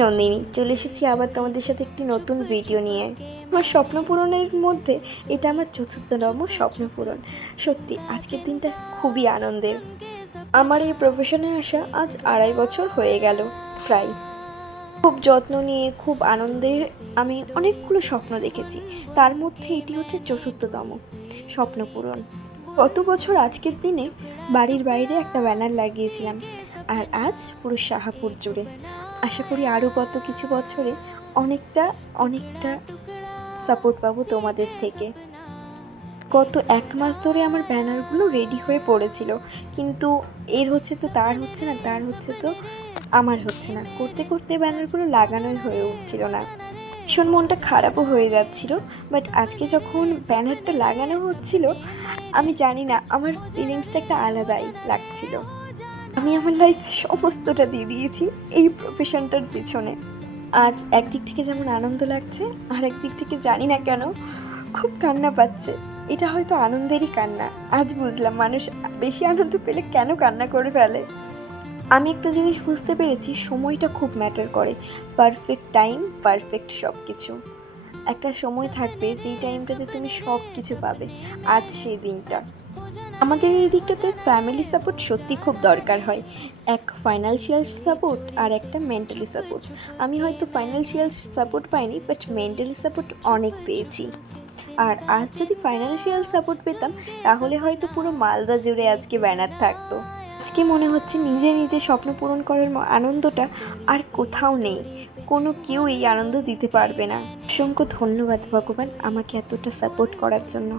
নন্দিনী চলে এসেছি আবার তোমাদের সাথে একটি নতুন ভিডিও নিয়ে। আমার স্বপ্ন পূরণের মধ্যে এটা আমার চতুর্থতম স্বপ্ন পূরণ। সত্যি আজকের দিনটা খুবই আনন্দের। আমার এই প্রফেশনে আসা আজ 2.5 বছর হয়ে গেল প্রায়। খুব যত্ন নিয়ে খুব আনন্দে আমি অনেকগুলো স্বপ্ন দেখেছি, তার মধ্যে এটি হচ্ছে চতুর্থতম স্বপ্ন পূরণ। গত বছর আজকের দিনে বাড়ির বাইরে একটা ব্যানার লাগিয়েছিলাম, আর আজ পুরো শাহাপুর জুড়ে। আশা করি আরও কত কিছু বছরে অনেকটা অনেকটা সাপোর্ট পাবো তোমাদের থেকে। গত 1 মাস ধরে আমার ব্যানারগুলো রেডি হয়ে পড়েছিল, কিন্তু এর হচ্ছে তো তার হচ্ছে না, তার হচ্ছে তো আমার হচ্ছে না, করতে করতে ব্যানারগুলো লাগানোই হয়ে উঠছিল না। ভীষণ মনটা খারাপও হয়ে যাচ্ছিল। বাট আজকে যখন ব্যানারটা লাগানো হচ্ছিল, আমি জানি না, আমার ফিলিংসটা একটা আলাদাই লাগছিল। আমি আমার লাইফে সমস্তটা দিয়ে দিয়েছি এই প্রফেশনটার পিছনে। আজ একদিক থেকে যেমন আনন্দ লাগছে, আর একদিক থেকে জানি না কেন খুব কান্না পাচ্ছে। এটা হয়তো আনন্দেরই কান্না। আজ বুঝলাম মানুষ বেশি আনন্দ পেলে কেন কান্না করে ফেলে। আমি একটা জিনিস বুঝতে পেরেছি, সময়টা খুব ম্যাটার করে। পারফেক্ট টাইম, পারফেক্ট সব কিছু। একটা সময় থাকবে যেই টাইমটাতে তুমি সব কিছু পাবে। আজ সেই দিনটা। আমাদের এই দিকটাতে ফ্যামিলি সাপোর্ট সত্যি খুব দরকার হয়। এক ফাইন্যান্সিয়াল সাপোর্ট আর একটা মেন্টালি সাপোর্ট। আমি হয়তো ফাইন্যান্সিয়াল সাপোর্ট পাইনি, বাট মেন্টালি সাপোর্ট অনেক পেয়েছি। আর আজ যদি ফাইন্যান্সিয়াল সাপোর্ট পেতাম, তাহলে হয়তো পুরো মালদা জুড়ে আজকে ব্যানার থাকতো। আজকে মনে হচ্ছে নিজে নিজে স্বপ্ন পূরণ করার আনন্দটা আর কোথাও নেই। কোনো কেউ এই আনন্দ দিতে পারবে না। অসংখ্য ধন্যবাদ ভগবান আমাকে এতটা সাপোর্ট করার জন্য।